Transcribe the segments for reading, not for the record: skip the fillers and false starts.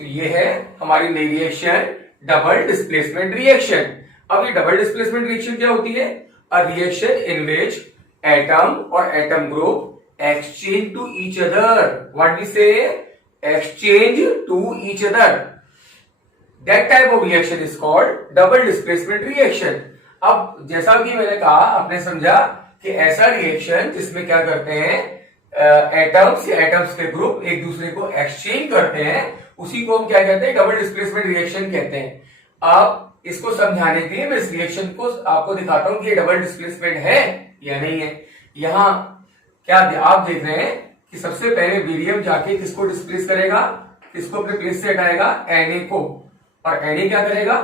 तो ये है हमारी नई रिएक्शन डबल डिस्प्लेसमेंट रिएक्शन। अब ये डबल डिस्प्लेसमेंट रिएक्शन क्या होती है? A reaction in which atom और atom group exchange to each other. What we say? Exchange to each other. That type of reaction is called double displacement reaction. अब जैसा कि मैंने कहा, आपने समझा कि ऐसा रिएक्शन जिसमें क्या करते हैं, एटम्स या एटम्स के ग्रुप एक दूसरे को एक्सचेंज करते हैं, उसी को हम क्या कहते हैं? डबल डिस्प्लेसमेंट रिएक्शन कहते हैं। अब इसको समझाने के लिए मैं इस रिएक्शन को आपको दिखाता हूं कि ये डबल डिस्प्लेसमेंट है या नहीं है। यहां क्या आप देख रहे हैं कि सबसे पहले बेरियम जाके किसको डिस्प्लेस करेगा? किसको अपने प्लेस से हटाएगा? Na को। और Na क्या करेगा?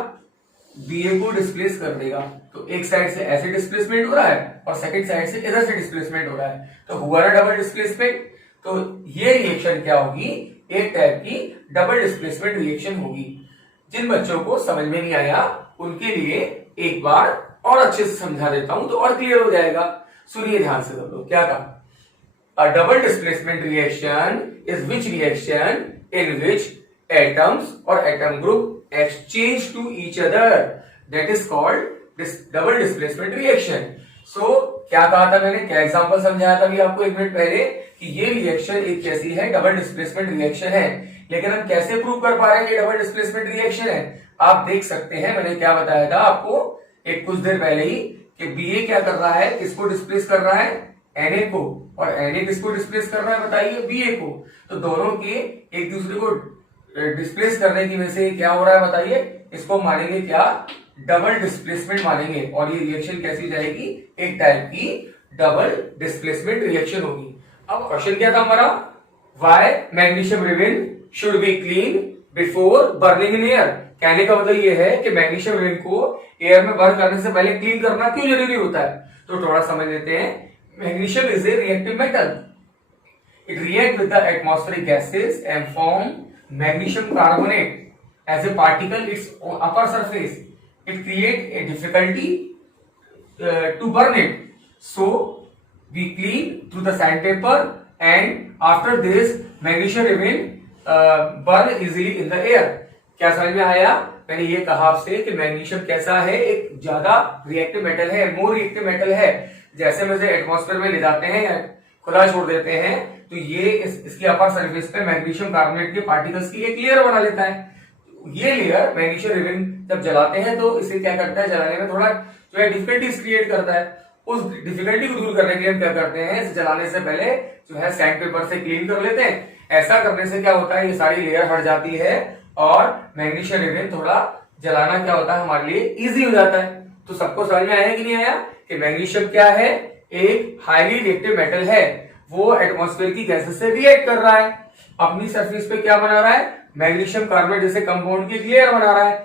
Ba को डिस्प्लेस कर देगा। तो एक साइड से ऐसे डिस्प्लेसमेंट हो रहा है और सेकंड साइड से इधर से डिस्प्लेसमेंट हो रहा है, तो हुआ ना डबल डिस्प्लेसमेंट। तो ये रिएक्शन क्या होगी? एक टाइप की डबल डिस्प्लेसमेंट रिएक्शन होगी। जिन बच्चों को समझ में नहीं आया उनके लिए एक बार और अच्छे से समझा देता हूं तो और क्लियर हो जाएगा। सुनिए ध्यान से सब लोग। क्या कहा? A double displacement reaction is which reaction in which atoms or atom group exchange to each other. That is called double displacement reaction. So क्या कहा था मैंने? क्या एग्जांपल समझाया था अभी आपको एक मिनट पहले कि ये रिएक्शन एक कैसी है? डबल डिस्प्लेसमेंट रिएक्शन है। लेकिन हम कैसे प्रूव कर पा रहे हैं ये डबल डिस्प्लेसमेंट रिएक्शन है? आप देख सकते हैं, मैंने क्या बताया था आपको एक कुछ देर पहले ही कि Ba क्या कर रहा है? किसको डिस्प्लेस कर रहा है? Na को। और Na किसको डिस्प्लेस कर रहा है बताइए? Ba को। तो दोनों के एक दूसरे को डिस्प्लेस करने की वजह से क्या हो रहा है बताइए? इसको मानेंगे क्या? डबल डिस्प्लेसमेंट मानेंगे। और ये रिएक्शन कैसी जाएगी? एक टाइप की डबल डिस्प्लेसमेंट रिएक्शन होगी। अब क्वेश्चन क्या था हमारा? Why magnesium ribbon should be clean before burning in air. कहने का मतलब ये है कि मैग्नीशियम रिबिन को एयर में बर्न करने से पहले क्लीन करना क्यों जरूरी होता है? तो थोड़ा समझ लेते हैं। Magnesium is a reactive metal. It reacts with the atmospheric gases and form magnesium carbonate as a particle its upper surface. It creates a difficulty to burn it. So we clean through the sandpaper, and after this magnesium remain burn easily in the air. क्या समझ में आया? मैंने ये कहा आपसे कि magnesium कैसा है? एक ज्यादा रिएक्टिव मेटल है, मोर रिएक्टिव मेटल है। जैसे में से एटमॉस्फेयर में ले जाते हैं या खुला छोड़ देते हैं तो ये इसकी अपर सरफेस पे मैग्नीशियम कार्बोनेट के पार्टिकल्स की एक लेयर बना लेता है। ये लेयर मैग्नीशियम रिबिन जब जलाते हैं तो इसे क्या करता है? जलाने में थोड़ा जो है डिफिकल्टीज क्रिएट करता है। उस डिफिकल्टी को दूर करने के लिए हम क्या करते हैं? इसे जलाने से पहले जो है सैंड पेपर से क्लीन कर लेते हैं। ऐसा करने से क्या होता है? ये सारी लेयर हट जाती है और मैग्नीशियम रिबिन थोड़ा जलाना क्या होता है हमारे लिए इजी हो जाता है। तो सबको समझ में आया कि नहीं आया कि मैग्नीशियम क्या है? एक हाईली रिएक्टिव मेटल है। वो एटमॉस्फेयर की गैसेस से रिएक्ट कर रहा है। अपनी सरफेस पे क्या बना रहा है? मैग्नीशियम कार्बोनेट जैसे कंपाउंड की लेयर बना रहा है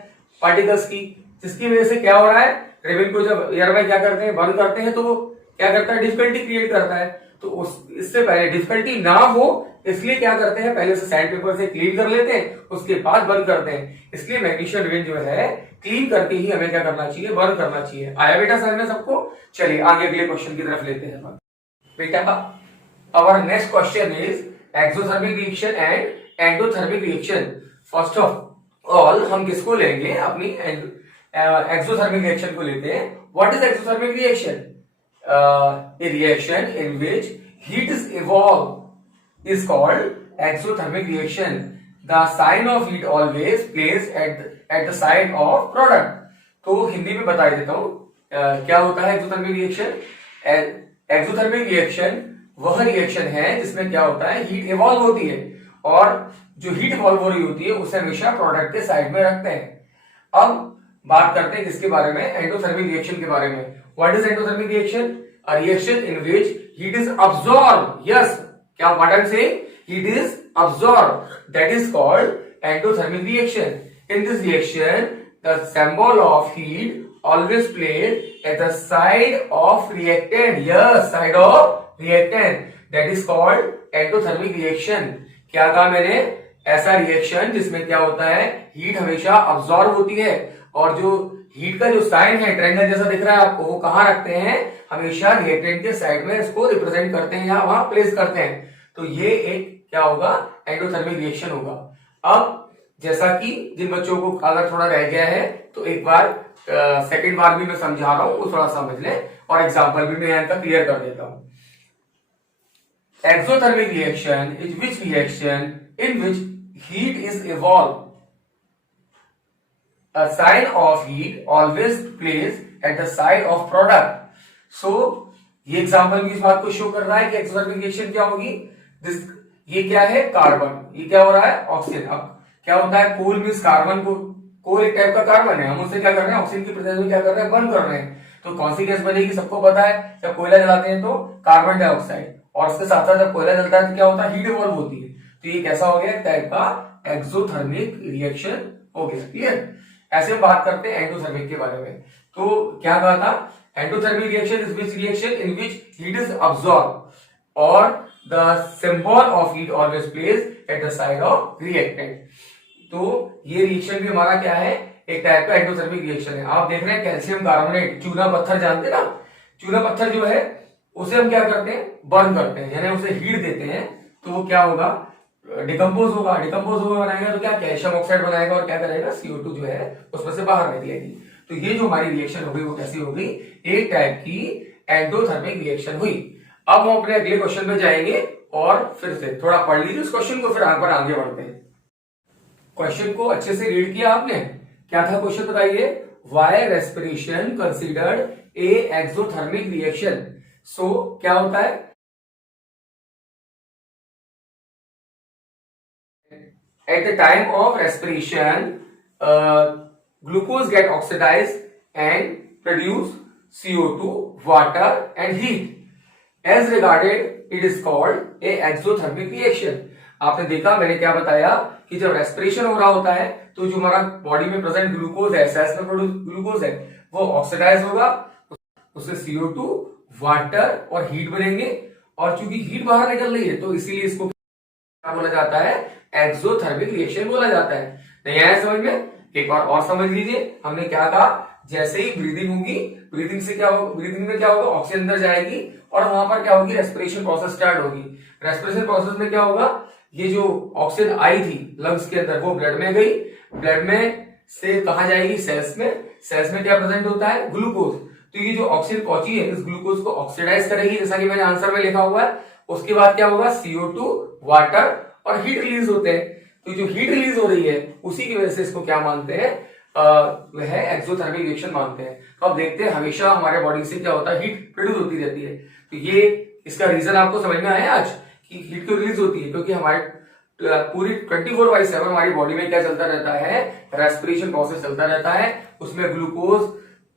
पार्टिकल्स की, जिसकी वजह से क्या हो रहा है? रिबिन को जब एयर में क्या करते हैं? बर्न करते हैं तो वो क्या करता है? डिफिकल्टी क्रिएट करता है। तो इससे पहले डिफिकल्टी ना हो इसलिए क्या करते हैं? पहले से सैंड पेपर से क्लीन कर लेते हैं, उसके बाद बर्न करते हैं। इसलिए मैग्नीशियम रिबिन जो है क्लीन करके ही हमें क्या करना चाहिए? बर्न करना चाहिए। आया बेटा समझ में सबको? चलिए आगे अगले क्वेश्चन की तरफ लेते हैं बेटा। Our next question is exothermic reaction and endothermic reaction. First of all हम किसको लेंगे? अपनी एक्सोथर्मिक रिएक्शन को लेते हैं। What is exothermic reaction? A reaction in which heat is evolved is called exothermic reaction. The sign of heat always placed at the side of product. तो हिंदी में बता देता हूं क्या होता है एक्सोथर्मिक रिएक्शन। एक्सोथर्मिक रिएक्शन वह रिएक्शन है जिसमें क्या होता है? हीट इवॉल्व होती है और जो हीट इवॉल्व हो रही होती है उसे हमेशा प्रोडक्ट के साइड में रखते हैं। अब बात करते हैं किसके बारे में? एंडोथर्मिक रिएक्शन के बारे में। What is endothermic reaction? A reaction in which heat is absorbed. Yes, क्या what I'm saying? Heat is absorbed. That is called endothermic reaction. In this reaction, the symbol of heat always placed at the side of reactant. Yes, side of reactant. That is called endothermic reaction. क्या कहा मैंने? ऐसा reaction जिसमें क्या होता है? Heat हमेशा absorb होती है और जो हीट का जो साइन है ट्रायंगल जैसा दिख रहा है आपको, वो कहां रखते हैं? हमेशा रिएक्टेंट के साइड में इसको रिप्रेजेंट करते हैं या वहां प्लेस करते हैं। तो ये एक क्या होगा? एंडोथर्मिक रिएक्शन होगा। अब जैसा कि जिन बच्चों को अगर थोड़ा रह गया है तो एक बार सेकंड बार भी मैं समझा रहा हूं, वो थोड़ा समझ लें और एग्जांपल भी मैं यहाँ का क्लियर कर देता हूं। Exothermic reaction is which reaction in which heat is evolve, a sign of heat always placed at the side of product. So ये एग्जांपल भी इस बात को शो कर रहा है कि एक्सोथर्मिक रिएक्शन क्या होगी। ये क्या है, कार्बन, ये क्या हो रहा है, ऑक्सीजन। अब क्या होता है, कोल मींस कार्बन को, कोल एक टाइप का कार्बन है, हम उससे क्या कर रहे हैं, ऑक्सीजन की प्रेजेंस में क्या कर रहे हैं, बर्न कर रहे हैं। तो कौन सी गैस बनेगी, सबको पता है, जब कोयला जलाते हैं तो कार्बन डाइऑक्साइड, और उसके साथ साथ जब कोयला जलता है तो क्या होता है, हीट इवॉल्व होती है। तो ये कैसा हो गया, एक टाइप का एक्सोथर्मिक रिएक्शन हो गया। क्लियर। ऐसे हम बात करते हैं एंडोथर्मिक के बारे में। तो क्या कहा था, endothermic reaction is which reaction in which heat is absorb और the symbol of heat always place at the side of reactant. तो ये रिएक्शन भी हमारा क्या है, एक टाइप का एंडोथर्मिक रिएक्शन है। आप देख रहे हैं कैल्शियम कार्बोनेट, चूना पत्थर जानते हैं ना, चूना पत्थर जो है उसे हम क्या करते हैं, बर्न करते हैं, यानी उसे हीट देते हैं, तो वो क्या होगा, डिकम्पोज होगा। डिकम्पोज होगा बनाएगा तो क्या, कैल्शियम ऑक्साइड बनाएगा और क्या करेगा, CO2 जो है उसमें से बाहर निकलेगी। तो ये जो हमारी रिएक्शन होगी वो कैसी होगी, एक टाइप की एंडोथर्मिक रिएक्शन हुई। अब हम अपने अगले क्वेश्चन में जाएंगे और फिर से थोड़ा पढ़ लीजिए उस क्वेश्चन को, फिर आगे बढ़ते हैं। क्वेश्चन को अच्छे से रीड किया आपने, क्या था क्वेश्चन बताइए, why respiration considered a exothermic reaction. So क्या होता है, at the time of respiration glucose get oxidized and produce CO2, water and heat. As regarded it is called a exothermic reaction. आपने देखा मैंने क्या बताया कि जब रेस्पिरेशन हो रहा होता है तो जो हमारा बॉडी में प्रेजेंट ग्लूकोज है, सेल्स में प्रोड्यूस ग्लूकोज है, वो ऑक्सीडाइज होगा, उससे CO2, वाटर और हीट बनेंगे। और चूंकि हीट बाहर निकल रही है तो इसीलिए इसको क्या बोला जाता है, एक्सोथर्मिक रिएक्शन बोला जाता है। नहीं आया समझ में, एक बार और समझ लीजिए। हमने क्या कहा, जैसे ही ब्रीदिंग होगी, ब्रीदिंग से क्या होगा, ब्रीदिंग में क्या होगा, ऑक्सीजन अंदर जाएगी और वहां पर क्या होगी, रेस्पिरेशन प्रोसेस स्टार्ट होगी। रेस्पिरेशन प्रोसेस में क्या होगा, ये जो ऑक्सीजन आई थी लंग्स के अंदर वो ब्लड में गई, ब्लड में से कहा जाएगी, सेल्स में। सेल्स में क्या प्रेजेंट होता है, ग्लूकोज। तो ये जो ऑक्सीजन पहुंची है इस ग्लूकोज को ऑक्सीडाइज करेगी, जैसा कि मैंने आंसर में लिखा हुआ है। उसके बाद क्या होगा, CO2, वाटर और हीट रिलीज होते हैं। तो जो हीट रिलीज हो रही है उसी की वजह से इसको क्या मानते हैं, वह एक्सोथर्मिक रिएक्शन मानते हैं। तो अब देखते हैं हमेशा हमारे बॉडी से क्या होता है, हीट प्रोड्यूस होती रहती है। तो ये इसका रीजन आपको समझ में आया आज कि हीट क्यों रिलीज होती है, क्योंकि हमारे पूरी 24/7 हमारी बॉडी में क्या चलता रहता है, रेस्पिरेशन प्रोसेस चलता रहता है। उसमें ग्लूकोज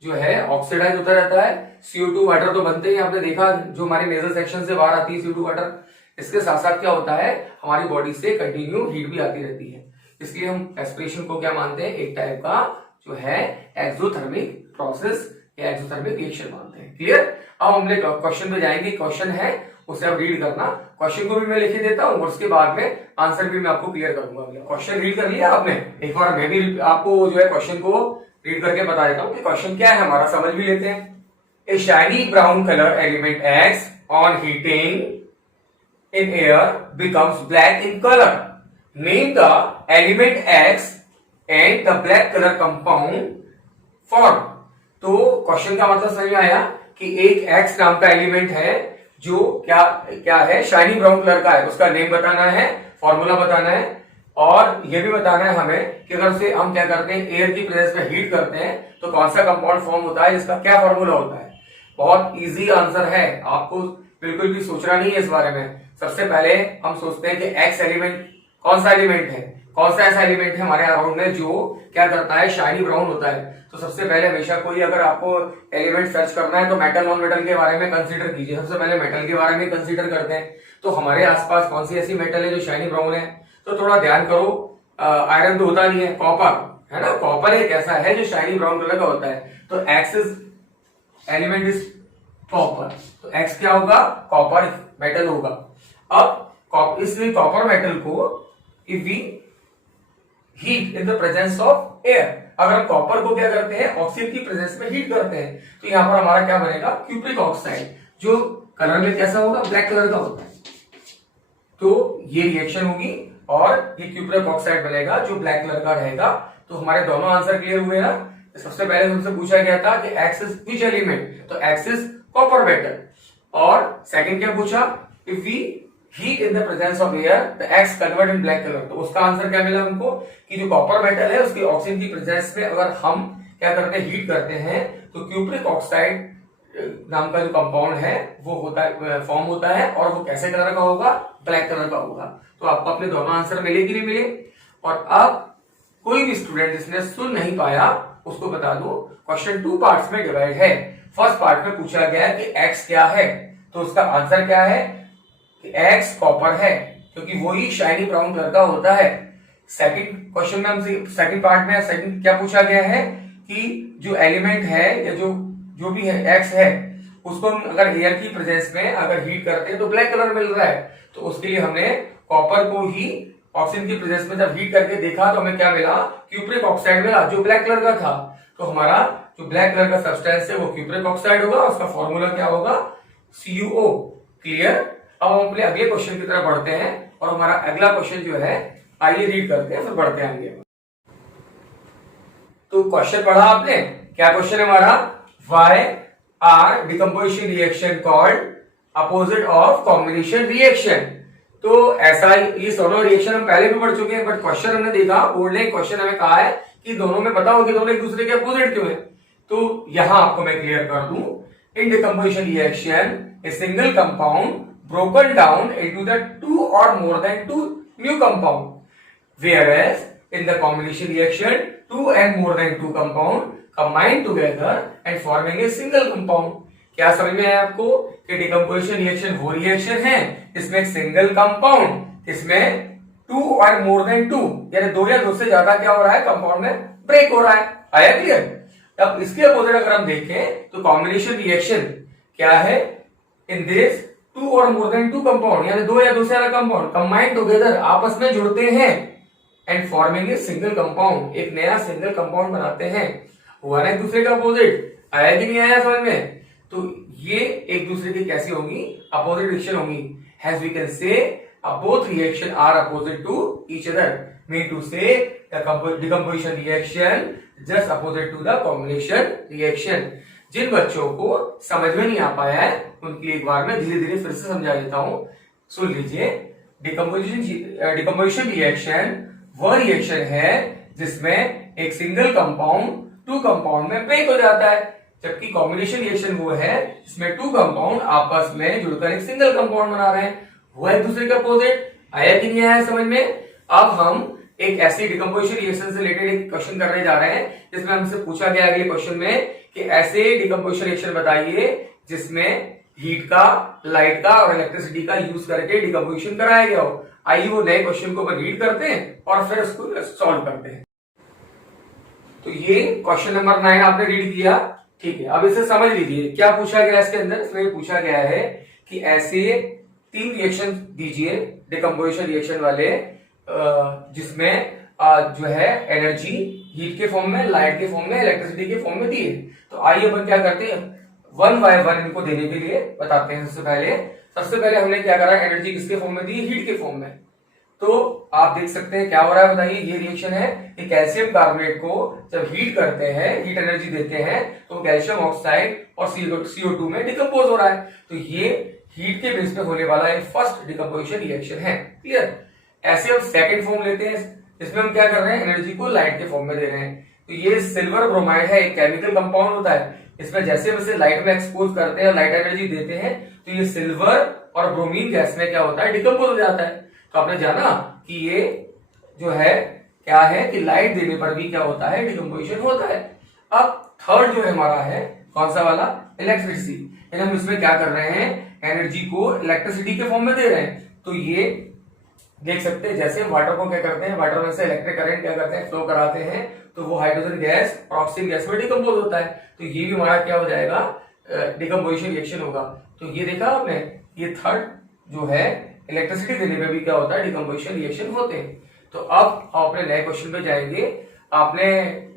जो है ऑक्सीडाइज होता रहता है, CO2 वाटर तो बनते ही, आपने देखा जो हमारे नेजल सेक्शन से बाहर आती है CO2 वाटर। इसके साथ साथ क्या होता है, हमारी बॉडी से कंटिन्यू हीट भी आती रहती है। इसलिए हम रेस्पिरेशन को क्या मानते हैं, एक टाइप का जो है एक्सोथर्मिक प्रोसेस या एक्सोथर्मिक रिएक्शन मानते हैं। क्लियर। अब हम क्वेश्चन पे जाएंगे, क्वेश्चन है उसे आप रीड करना, क्वेश्चन को भी मैं लिखे देता हूं और उसके बाद में आंसर भी मैं आपको क्लियर करूंगा। क्वेश्चन रीड कर लिया आपने, एक बार मैं भी आपको जो है क्वेश्चन को रीड करके बता देता हूं कि क्वेश्चन क्या है हमारा, समझ भी लेते हैं। A shiny brown colour element X on heating in air becomes black in color. Name the element X and the black color compound formed. तो क्वेश्चन का मतलब समझ में आया कि एक X नाम का एलिमेंट है जो क्या है, शाइनी ब्राउन कलर का है। उसका नेम बताना है, फॉर्मूला बताना है और यह भी बताना है हमें कि अगर उसे हम क्या करते हैं, एयर की प्रेजेंस में हीट करते हैं तो कौन सा कंपाउंड फॉर्म होता है, जिसका क्या फॉर्मूला होता है। बहुत इजी आंसर है, आपको बिल्कुल भी सोचना नहीं है इस बारे में। सबसे पहले हम सोचते हैं कि एक्स एलिमेंट कौन सा एलिमेंट है, कौन सा ऐसा एलिमेंट है हमारे अराउंड में जो क्या करता है, शाइनी ब्राउन होता है। तो सबसे पहले हमेशा कोई अगर आपको एलिमेंट सर्च करना है तो मेटल नॉन मेटल के बारे में कंसीडर कीजिए। सबसे पहले मेटल के बारे में कंसीडर करते हैं। तो हमारे आसपास कौन सी ऐसी मेटल है जो शाइनी ब्राउन है, तो थोड़ा ध्यान करो, आयरन तो होता नहीं है, कॉपर है ना, कॉपर एक ऐसा है जो शाइनी ब्राउन कलर का होता है। तो X is element is copper, तो एक्स क्या होगा, कॉपर मेटल होगा। अब इसलिए कॉपर मेटल को if we heat in the presence of air, अगर हम कॉपर को क्या करते हैं, ऑक्सीजन की प्रेजेंस में हीट करते हैं तो यहां पर हमारा क्या बनेगा, क्यूप्रिक ऑक्साइड, जो कलर में कैसा होगा, ब्लैक कलर का होता है। तो ये रिएक्शन होगी और ये क्यूप्रिक ऑक्साइड बनेगा जो ब्लैक कलर का रहेगा। तो हमारे दोनों आंसर क्लियर हुए ना। सबसे पहले तुमसे पूछा गया था कि एक्स इज विच एलिमेंट, तो एक्स इज कॉपर मेटल। और सेकंड क्या पूछा, if we heat in the presence of air the X convert in black colour, तो उसका आंसर क्या मिला हमको कि जो कॉपर मेटल है उसकी ऑक्सीजन की प्रेजेंस में अगर हम क्या करते हैं, हीट करते हैं, तो क्यूप्रिक ऑक्साइड नाम का जो कंपाउंड है वो होता है, फॉर्म होता है, और वो कैसे कलर का होगा, ब्लैक कलर का होगा। तो आपको अपने दोनों आंसर मिले कि नहीं मिले। और अब कोई भी स्टूडेंट जिसने सुन नहीं पाया उसको बता दो, क्वेश्चन 2 पार्ट्स में डिवाइड है। फर्स्ट पार्ट में पूछा गया कि एक्स क्या है, तो उसका आंसर क्या है कि एक्स कॉपर है, क्योंकि वही शाइनी ब्राउन कलर का होता है। सेकंड क्वेश्चन में हमसे सेकंड पार्ट में सेकंड क्या पूछा गया है कि जो एलिमेंट है या जो भी है एक्स है, उसको हम अगर एयर की प्रेजेंस में अगर हीट करते हैं तो ब्लैक कलर मिल रहा है। तो उसके लिए हमने कॉपर को ही ऑक्सीजन की प्रेजेंस में जब हीट करके देखा तो हमें क्या मिला, क्यूप्रिक ऑक्साइड मिला जो ब्लैक कलर का था। तो हमारा जो ब्लैक कलर का सब्सटेंस है वो क्यूप्रिक ऑक्साइड होगा, उसका फॉर्मूला क्या होगा, CuO। क्लियर। अब हम अपने अगले क्वेश्चन की तरफ बढ़ते हैं और हमारा अगला क्वेश्चन जो है आइए रीड करते हैं, फिर बढ़ते हैं आगे। तो क्वेश्चन पढ़ा आपने, क्या क्वेश्चन है हमारा, Why are decomposition reaction called opposite of combination reaction? तो ऐसा ये दोनों रिएक्शन हम पहले भी पढ़ चुके हैं, बट क्वेश्चन हमने देखा, बोर्ड ने क्वेश्चन हमें कहा है कि दोनों में बताओ कि दोनों एक दूसरे के अपोजिट क्यों है। तो यहां आपको मैं क्लियर कर दूं, in decomposition reaction a single compound broken down into the 2 or more than 2 new compound, whereas in the combination reaction 2 and more than 2 compound combine together and forming a single compound। क्या समझ में आया आपको कि decomposition reaction वो reaction है इसमें एक सिंगल कंपाउंड, इसमें 2 और मोर देन 2 यानी 2 या 2 से ज्यादा क्या हो रहा है, कंपाउंड में ब्रेक हो रहा है। आया क्लियर। अब इसके अपोजिट अगर हम देखें तो कॉम्बिनेशन रिएक्शन क्या है, इन दिस 2 और मोर देन 2 कंपाउंड यानी 2 या 2 से ज्यादा कंपाउंड कंबाइन टुगेदर आपस में जुड़ते हैं and forming a single compound, एक नया सिंगल कंपाउंड बनाते हैं। हुआ ना एक दूसरे का अपोजिट, आया कि नहीं आया समझ में। तो ये एक दूसरे की कैसी होंगी, अपोजिट रिएक्शन होंगी। Hence we can say both reaction are opposite to each other, mean to say the decomposition reaction just opposite to the combination reaction। जिन बच्चों को समझ में नहीं आ पाया है उनके लिए एक बार मैं धीरे धीरे फिर से समझा देता हूं, सुन लीजिए। डिकम्पोजिशन रिएक्शन वह रिएक्शन है जिसमें एक सिंगल कंपाउंड 2 कंपाउंड में ब्रेक हो जाता है, जबकि कॉम्बिनेशन रिएक्शन वो है जिसमें 2 कंपाउंड आपस में जुड़कर एक सिंगल कंपाउंड बना रहे हैं। हुआ एक दूसरे का अपोजिट, आया कि नहीं आया समझ में। अब हम एक ऐसी डिकम्पोजिशन रिएक्शन से रिलेटेड एक क्वेश्चन करने जा रहे हैं जिसमें हमसे पूछा गया अगले क्वेश्चन में कि ऐसे डिकम्पोजिशन रिएक्शन बताइए जिसमें हीट का, लाइट का और इलेक्ट्रिसिटी का यूज करके डिकम्पोजिशन कराया गया हो। आइए वो नए क्वेश्चन को रीड करते हैं और फिर उसको सॉल्व करते हैं। तो ये क्वेश्चन नंबर 9 आपने रीड किया, ठीक है। अब इसे समझ लीजिए क्या पूछा गया इसके अंदर। इसमें पूछा गया है कि ऐसे 3 रिएक्शन दीजिए डिकम्पोजिशन रिएक्शन वाले जिसमें जो है एनर्जी हीट के फॉर्म में, लाइट के फॉर्म में, इलेक्ट्रिसिटी के फॉर्म में दी है। तो आइए अपन क्या करते हैं, 1 by 1 इनको देने के लिए बताते हैं। सबसे पहले हमने क्या करा, एनर्जी किसके फॉर्म में दी, हीट के फॉर्म में। तो आप देख सकते हैं क्या हो रहा है, बताइए। ये रिएक्शन है कि कैल्शियम कार्बोनेट को जब हीट करते हैं, हीट एनर्जी देते हैं, तो कैल्शियम ऑक्साइड और CO2 में डिकम्पोज हो रहा है। तो ये हीट के बेस पे होने वाला एक फर्स्ट डिकम्पोजिशन रिएक्शन है। क्लियर। ऐसे हम सेकंड फॉर्म लेते हैं, इसमें हम क्या कर रहे हैं, एनर्जी को लाइट के फॉर्म में दे रहे हैं। तो ये सिल्वर ब्रोमाइड है, एक केमिकल कंपाउंड होता है। इसमें जैसे हम इसे लाइट में एक्सपोज करते हैं, लाइट एनर्जी देते हैं, तो ये सिल्वर और ब्रोमीन गैस में क्या होता है, डिकम्पोज हो जाता है। तो आपने जाना कि ये जो है क्या है कि लाइट देने पर भी क्या होता है, डिकम्पोजिशन होता है। अब थर्ड जो हमारा है कौन सा वाला, इलेक्ट्रिसिटी। हम इसमें क्या कर रहे हैं, एनर्जी को इलेक्ट्रिसिटी के फॉर्म में दे रहे हैं। तो ये देख सकते हैं जैसे वाटर को क्या करते हैं, वाटर में से इलेक्ट्रिक करंट क्या करते हैं, फ्लो कराते हैं, तो वो हाइड्रोजन गैस और ऑक्सीजन गैस में डिकम्पोज होता है। तो ये भी हमारा क्या हो जाएगा, डिकम्पोजिशन रिएक्शन होगा। तो ये देखा आपने, ये थर्ड जो है इलेक्ट्रिसिटी देने पे भी क्या होता है, डिकम्पोजिशन रिएक्शन होते हैं। तो अब हम अपने नए क्वेश्चन पे जाएंगे। आपने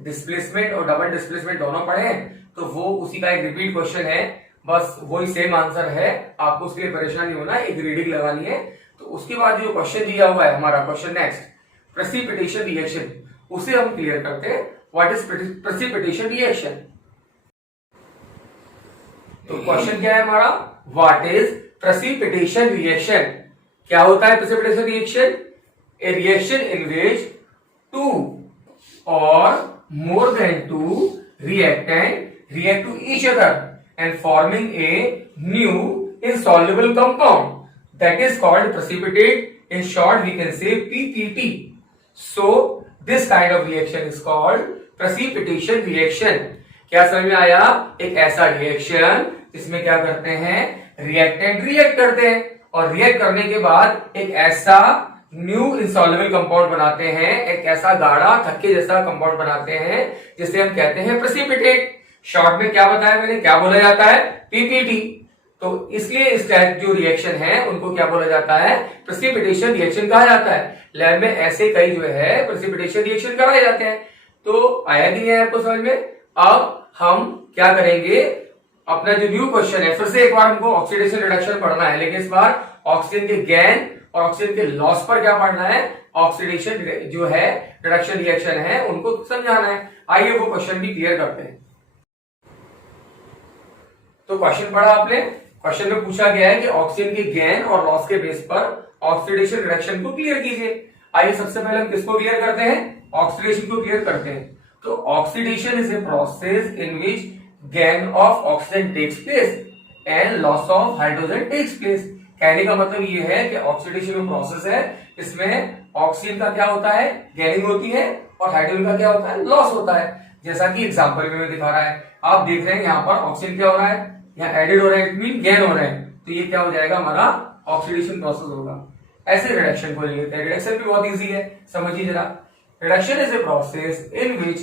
डिस्प्लेसमेंट और डबल डिस्प्लेसमेंट दोनों पढ़े हैं, तो वो उसी का एक रिपीट क्वेश्चन है, बस वही सेम आंसर है। आपको उसके लिए परेशान नहीं होना, एक रीडिंग लगानी है, तो उसके बाद जो क्वेश्चन दिया हुआ है हमारा क्वेश्चन नेक्स्ट, प्रेसिपिटेशन रिएक्शन, उसे हम क्लियर करते हैं। What is precipitation reaction? तो क्वेश्चन क्या है हमारा, व्हाट इज प्रेसिपिटेशन रिएक्शन? क्या होता है precipitation reaction? A reaction in which two or more than two reactant react to each other and forming a new insoluble compound that is called precipitate. In short, we can say PPT. So this kind of reaction is called precipitation reaction. क्या समझ में आया? एक ऐसा reaction जिसमें क्या करते हैं, रिएक्टेंट रिएक्ट करते हैं और रिएक्ट करने के बाद एक ऐसा न्यू इंसॉल्युबल कंपाउंड बनाते हैं, एक ऐसा गाढ़ा थक्के जैसा कंपाउंड बनाते हैं जिसे हम कहते हैं प्रेसिपिटेट। शॉर्ट में क्या बताया मैंने, क्या बोला जाता है, पीपीटी। तो इसलिए इस टाइप जो रिएक्शन है उनको क्या बोला जाता है, प्रेसिपिटेशन रिएक्शन कहा जाता है। लैब में ऐसे कई जो है प्रेसिपिटेशन रिएक्शन कराए जाते हैं। तो आया नहीं है आपको समझ में? अब हम क्या करेंगे, अपना जो न्यू क्वेश्चन है फिर से एक बार हमको ऑक्सीडेशन रिडक्शन पढ़ना है, लेकिन इस बार ऑक्सीजन के गेन और ऑक्सीजन के लॉस पर क्या पढ़ना है, ऑक्सीडेशन जो है रिडक्शन रिएक्शन है उनको समझाना है। आइए वो क्वेश्चन भी क्लियर करते हैं। तो क्वेश्चन पढ़ा आपने, क्वेश्चन में पूछा गया है कि ऑक्सीजन के गेन और लॉस के बेस पर ऑक्सीडेशन रिडक्शन को क्लियर कीजिए। आइए सबसे पहले हम किसको क्लियर करते हैं, ऑक्सीडेशन को क्लियर करते हैं। तो oxidation is a process in which gain of oxygen takes place and loss of hydrogen takes place. कहने का मतलब ये है कि ऑक्सीडेशन में प्रोसेस है, इसमें ऑक्सीजन का क्या होता है, गेनिंग होती है और हाइड्रोजन का क्या होता है, लॉस होता है। जैसा कि एग्जांपल में दिखा रहा है, आप देख रहे हैं यहाँ पर ऑक्सीजन क्या हो रहा है, यहाँ एडेड हो रहा है, इट मीन गेन हो रहा है। तो ये क्या हो जाएगा, हमारा ऑक्सीडेशन प्रोसेस होगा। ऐसे रिडक्शन को ले लेते हैं। रिडक्शन भी बहुत ईजी है, समझिए जरा। Reduction is a process in which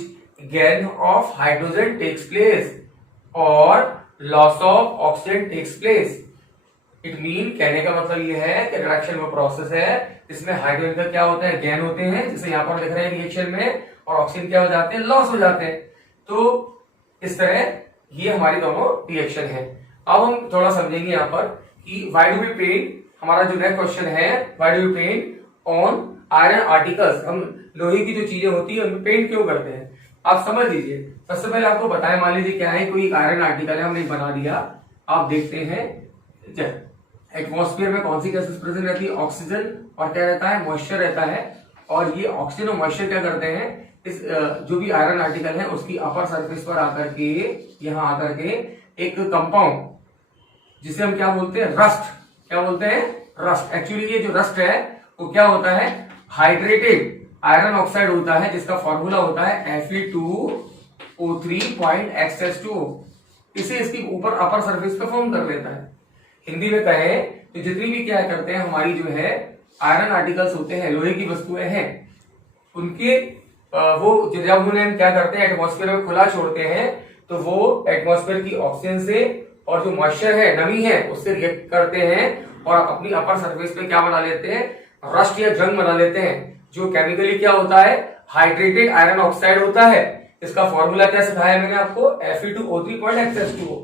gain of hydrogen takes place और loss of oxygen takes place. It mean, कहने का मतलब ये है कि रिडक्शन वो प्रोसेस है जिसमें हाइड्रोजन का क्या होता है, गेन होते हैं, जैसे यहाँ पर दिख रहे हैं रिएक्शन में, और ऑक्सीजन क्या हो जाते हैं, लॉस हो जाते हैं। तो इस तरह ये हमारी दोनों रिएक्शन है। अब हम थोड़ा समझेंगे यहाँ पर कि व्हाई डू वी पेंट, हमारा जो नेक्स्ट क्वेश्चन है, why do we paint on iron articles. हम लोहे की जो चीजें होती है उनमें पेंट क्यों करते हैं, आप समझ लीजिए। सबसे पहले आपको बताएं, मान लीजिए क्या है, कोई आयरन आर्टिकल है, हमने बना दिया। आप देखते हैं एटमॉस्फेयर में कौन सी गैसेस प्रेजेंट रहती है, ऑक्सीजन और क्या रहता है, मॉइस्चर रहता है। और ये ऑक्सीजन और मॉइस्चर क्या करते हैं, इस जो भी आयरन आर्टिकल है उसकी अपर सरफेस पर आकर के, यहाँ आकर के एक कंपाउंड जिसे हम क्या बोलते हैं, रस्ट, क्या बोलते हैं, रस्ट। एक्चुअली ये जो रस्ट है वो क्या होता है, हाइड्रेटेड आयरन ऑक्साइड होता है, जिसका फॉर्मूला होता है Fe2O3.X2O। इसे इसकी ऊपर अपर सरफेस पे फॉर्म कर लेता है। हिंदी में कहें तो जितनी भी क्या करते हैं, हमारी जो है आयरन आर्टिकल्स होते हैं, लोहे की वस्तुएं हैं, उनके वो जब उन्हें क्या करते हैं, एटमॉस्फेयर में खुला छोड़ते हैं, तो वो एटमॉस्फेयर की ऑक्सीजन से और जो मॉइस्चर है, नमी है, उससे रिएक्ट करते हैं और अपनी अपर सरफेस पे क्या बना लेते हैं, रस्ट या जंग बना लेते हैं, जो केमिकली क्या होता है, हाइड्रेटेड आयरन ऑक्साइड होता है। इसका फॉर्मूला क्या सिखाया मैंने आपको, Fe2O3.X2O।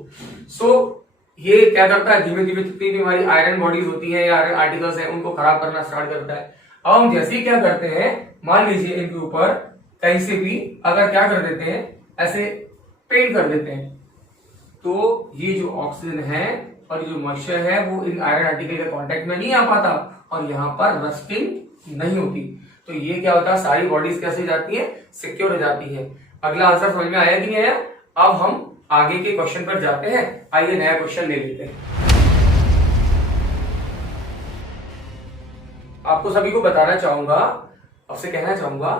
सो ये क्या करता है, धीमे धीमे जितनी भी हमारी आयरन बॉडीज होती हैं या आयरन आर्टिकल्स हैं उनको खराब करना स्टार्ट करता है। अब हम जैसे ही क्या करते हैं, मान लीजिए इनके ऊपर कहीं से भी अगर क्या कर देते हैं, ऐसे पेंट कर देते हैं, तो ये जो ऑक्सीजन है और जो मॉइस्चर है वो इन आयरन आर्टिकल के कांटेक्ट में नहीं आ पाता और यहाँ पर रस्टिंग नहीं होती। तो ये क्या होता है, सारी बॉडीज कैसे जाती है, सिक्योर हो जाती है। अगला आंसर समझ में आया कि नहीं आया? अब हम आगे के क्वेश्चन पर जाते हैं। आइए नया क्वेश्चन ले लेते हैं। आपको सभी को बताना चाहूंगा, आपसे कहना चाहूंगा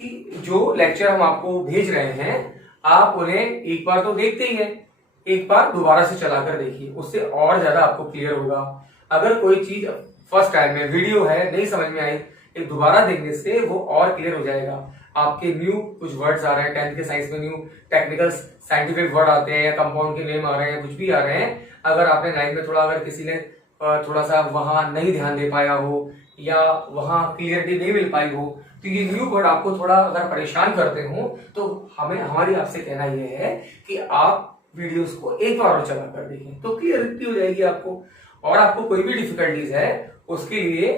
कि जो लेक्चर हम आपको भेज रहे हैं, आप उन्हें एक बार तो देखते ही हैं, एक बार दोबारा से चलाकर देखिए, उससे और ज्यादा आपको क्लियर होगा। अगर कोई चीज फर्स्ट टाइम में वीडियो है नहीं समझ में आई, एक दोबारा देखने से वो और क्लियर हो जाएगा। आपके न्यू कुछ वर्ड्स आ रहे हैं, 10th के साइंस में न्यू टेक्निकल साइंटिफिक वर्ड आते हैं या कंपाउंड के नेम आ रहे हैं, कुछ भी आ रहे हैं। अगर आपने 9th में थोड़ा, अगर किसी ने थोड़ा सा वहां नहीं ध्यान दे पाया हो या वहां क्लियरिटी नहीं मिल पाई हो, तो ये न्यू वर्ड आपको थोड़ा अगर परेशान करते हो, तो हमारी आपसे कहना यह है कि आप वीडियोस को एक बार और चला कर देखें, तो क्लियरिटी हो जाएगी आपको। और आपको कोई भी डिफिकल्टीज है उसके लिए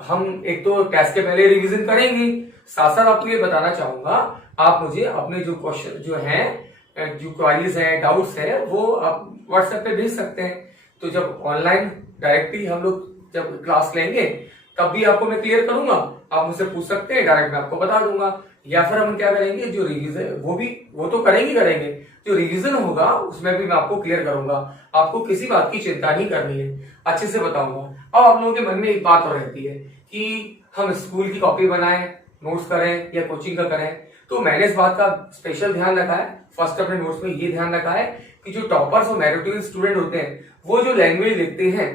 हम एक तो टेस्ट के पहले रिवीजन करेंगे, साथ साथ आपको ये बताना चाहूंगा आप मुझे अपने जो क्वेश्चन जो हैं, जो क्वारीज हैं, डाउट्स है, वो आप व्हाट्सएप पे भेज सकते हैं। तो जब ऑनलाइन डायरेक्टली हम लोग जब क्लास लेंगे तब भी आपको मैं क्लियर करूंगा, आप मुझसे पूछ सकते हैं, डायरेक्ट मैं आपको बता दूंगा। या फिर हम क्या करेंगे, जो रिवीजन वो तो करेंगे, जो रिवीजन होगा उसमें भी मैं आपको क्लियर करूंगा, आपको किसी बात की चिंता नहीं करनी है, अच्छे से बताऊंगा। अब आप लोगों के मन में एक बात और रहती है कि हम स्कूल की कॉपी बनाएं, नोट्स करें या कोचिंग का करें। तो मैंने इस बात का स्पेशल ध्यान रखा है, फर्स्ट अपने नोट्स में ये ध्यान रखा है कि जो टॉपर्स और मेरिटोरियस स्टूडेंट होते हैं वो जो लैंग्वेज लिखते हैं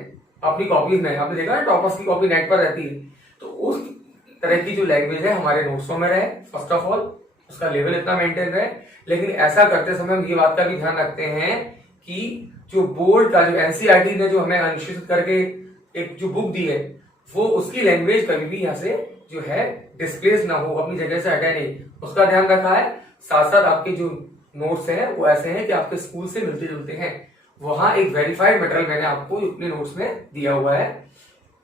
अपनी कॉपीज में, आपने देखा है टॉपर्स की कॉपी नेट पर रहती है, तो उस तरह की जो लैंग्वेज है हमारे नोट्सों में रहे, फर्स्ट ऑफ ऑल उसका लेवल इतना मेंटेन रहे। लेकिन ऐसा करते समय हम ये बात का भी ध्यान रखते हैं कि जो बोर्ड का जो एनसीईआरटी ने जो हमें अनुसूचित करके एक जो बुक दी है वो उसकी लैंग्वेज कभी भी यहाँ से जो है डिस्प्लेस ना हो, अपनी जगह से हटे नहीं, उसका ध्यान रखा है। साथ साथ आपके जो नोट्स हैं वो ऐसे हैं कि आपके स्कूल से मिलते जुलते हैं, वहां एक वेरीफाइड मटेरियल मैंने आपको अपने नोट्स में दिया हुआ है।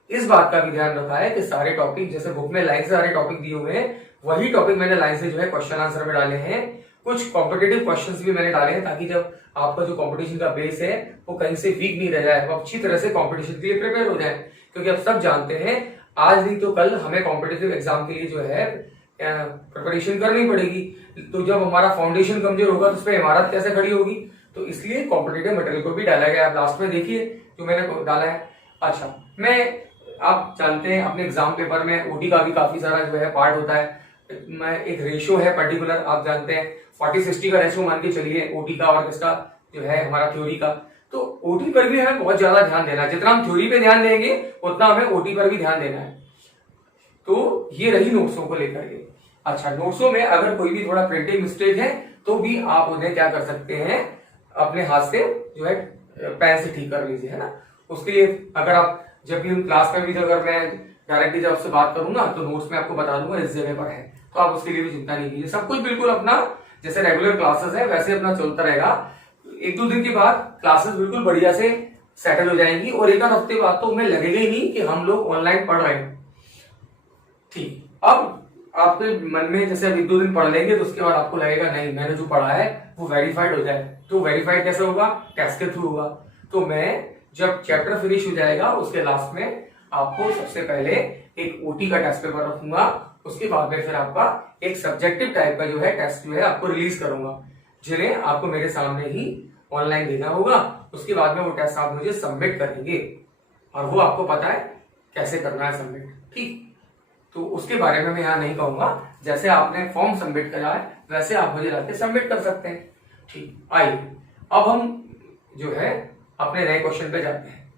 इस बात का भी ध्यान रखा है कि सारे टॉपिक जैसे बुक में लाइन से सारे टॉपिक दिए हुए हैं वही टॉपिक मैंने लाइन से जो है क्वेश्चन आंसर में डाले हैं। कुछ कॉम्पिटेटिव क्वेश्चंस भी मैंने डाले हैं ताकि जब आपका जो कंपटीशन का बेस है वो कहीं से वीक नहीं रह जाए, वो अच्छी तरह से कंपटीशन के लिए प्रिपेयर हो जाए। क्योंकि आप सब जानते हैं आज नहीं तो कल हमें कॉम्पिटेटिव एग्जाम के लिए जो है प्रिपरेशन करनी पड़ेगी। तो जब हमारा फाउंडेशन कमजोर होगा तो उस पर इमारत कैसे खड़ी होगी। तो इसलिए कॉम्पिटेटिव मटेरियल को भी डाला गया। आप लास्ट में देखिए जो मैंने डाला है। अच्छा, आप जानते हैं अपने एग्जाम पेपर में ओटी का भी काफी सारा जो है पार्ट होता है। मैं एक रेशियो है पर्टिकुलर, आप जानते हैं 40-60 का रेशियो मान के चलिए ओटी का और इसका जो है हमारा थ्योरी का। तो ओटी पर भी हमें बहुत ज्यादा ध्यान देना है, जितना हम थ्योरी पे ध्यान देंगे उतना हमें ओटी पर भी ध्यान देना है। तो ये रही नोट्सों को लेकर के। अच्छा, नोट्सों में अगर कोई भी थोड़ा प्रिंटिंग मिस्टेक है तो भी आप उन्हें क्या कर सकते हैं, अपने हाथ से जो है पेन से ठीक कर लीजिए, है ना। उसके लिए अगर आप जब भी हम क्लास में भी अगर मैं डायरेक्टली जब आपसे बात करूंगा तो नोट्स में आपको बता दूंगा इस जगह पर है, तो आप उसके लिए भी चिंता नहीं कीजिए। सब कुछ बिल्कुल अपना जैसे रेगुलर क्लासेस है वैसे अपना चलता रहेगा। 1-2 दिन के बाद क्लासेस बिल्कुल बढ़िया से सेटल हो जाएंगी और 1 आध हफ्ते बाद तो उन्हें लगेगा ही नहीं कि हम लोग ऑनलाइन पढ़ रहे हैं। ठीक, अब आपके मन में जैसे अब 1-2 दिन पढ़ लेंगे तो उसके बाद आपको लगेगा नहीं मैंने जो पढ़ा है वो वेरीफाइड हो जाए। तो वेरीफाइड कैसे होगा, टेस्ट के थ्रू होगा। तो मैं जब चैप्टर फिनिश हो जाएगा उसके लास्ट में आपको सबसे पहले एक ओटी का टेस्ट पेपर रखूंगा, उसके बाद में फिर आपका एक सब्जेक्टिव टाइप का जो है टेस्ट जो है आपको रिलीज करूंगा, जिन्हें आपको मेरे सामने ही ऑनलाइन देना होगा। उसके बाद में वो टेस्ट आप मुझे सबमिट करेंगे और वो आपको पता है कैसे करना है सबमिट। ठीक, तो उसके बारे में मैं यहाँ नहीं कहूंगा, जैसे आपने फॉर्म सबमिट करा है वैसे आप मुझे लाके सबमिट कर सकते हैं। ठीक, आइए अब हम जो है अपने नए क्वेश्चन पे जाते हैं।